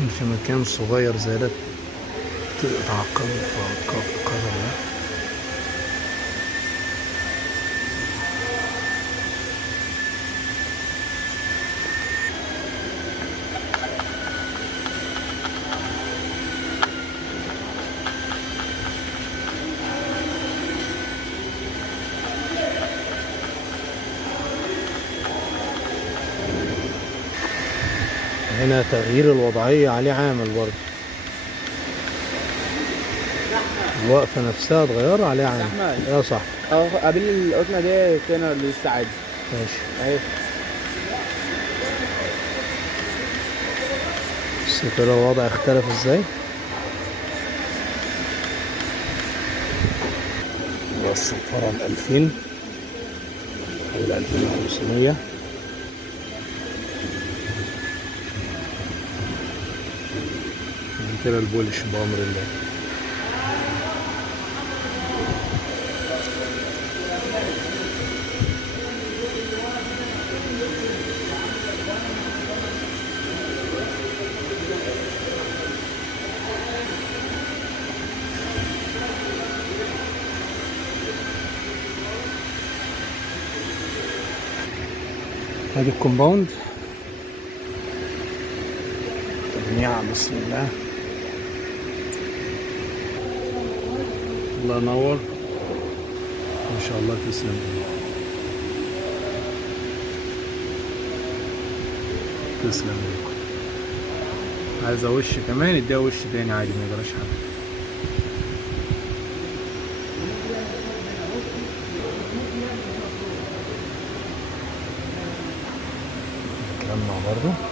ممكن في مكان صغير زي ده تقطع قدم ده. هنا تغيير الوضعية عليه عامل برضه، الوقفة نفسها اتغير عليها عامل. يا صح قابل القطنة دي هنا لسه عادي. ماشي اهي. بس كده الوضع اختلف ازاي. بس الفرع 2000 ولا 2500. كده البولش بأمر الله. ادي الكومباوند تجميع. بسم الله، الله ينور، ما شاء الله. تسلم، تسلم. عايزة وش كمان اديها وش تاني عادي، ما يجراش حاجة. نكمل برضو.